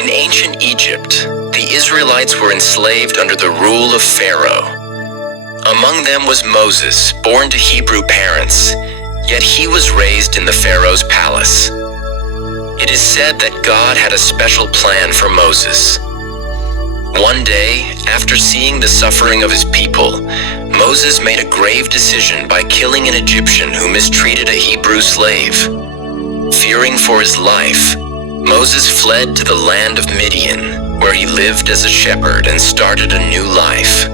In ancient Egypt, the Israelites were enslaved under the rule of Pharaoh. Among them was Moses, born to Hebrew parents, yet he was raised in the Pharaoh's palace. It is said that God had a special plan for Moses. One day, after seeing the suffering of his people, Moses made a grave decision by killing an Egyptian who mistreated a Hebrew slave. Fearing for his life, Moses fled to the land of Midian, where he lived as a shepherd and started a new life.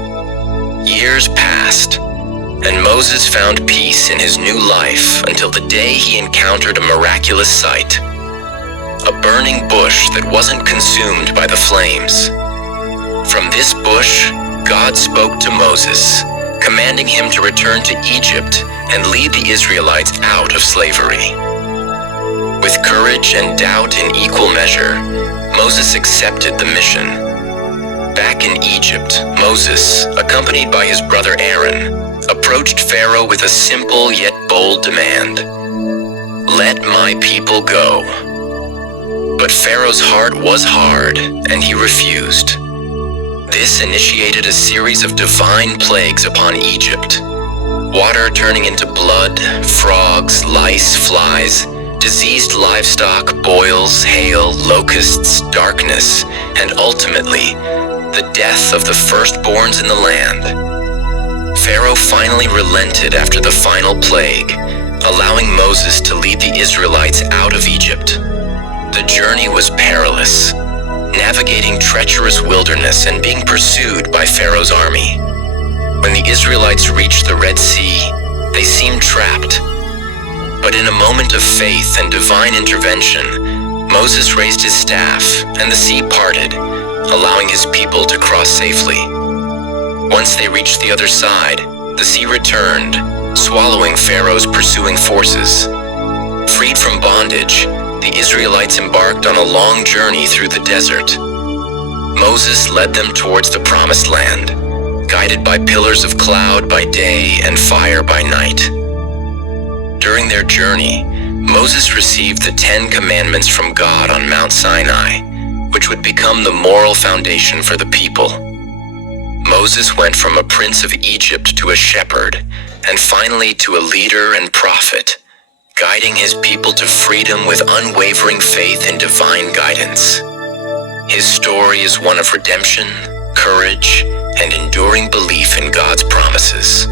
Years passed, and Moses found peace in his new life until the day he encountered a miraculous sight: a burning bush that wasn't consumed by the flames. From this bush, God spoke to Moses, commanding him to return to Egypt and lead the Israelites out of slavery. With courage and doubt in equal measure, Moses accepted the mission. Back in Egypt, Moses, accompanied by his brother Aaron, approached Pharaoh with a simple yet bold demand: "Let my people go." But Pharaoh's heart was hard, and he refused. This initiated a series of divine plagues upon Egypt: water turning into blood, frogs, lice, flies, diseased livestock, boils, hail, locusts, darkness, and ultimately, the death of the firstborns in the land. Pharaoh finally relented after the final plague, allowing Moses to lead the Israelites out of Egypt. The journey was perilous, navigating treacherous wilderness and being pursued by Pharaoh's army. When the Israelites reached the Red Sea, they seemed trapped. But in a moment of faith and divine intervention, Moses raised his staff, and the sea parted, allowing his people to cross safely. Once they reached the other side, the sea returned, swallowing Pharaoh's pursuing forces. Freed from bondage, the Israelites embarked on a long journey through the desert. Moses led them towards the promised land, guided by pillars of cloud by day and fire by night. During their journey, Moses received the 10 Commandments from God on Mount Sinai, which would become the moral foundation for the people. Moses went from a prince of Egypt to a shepherd, and finally to a leader and prophet, guiding his people to freedom with unwavering faith in divine guidance. His story is one of redemption, courage, and enduring belief in God's promises.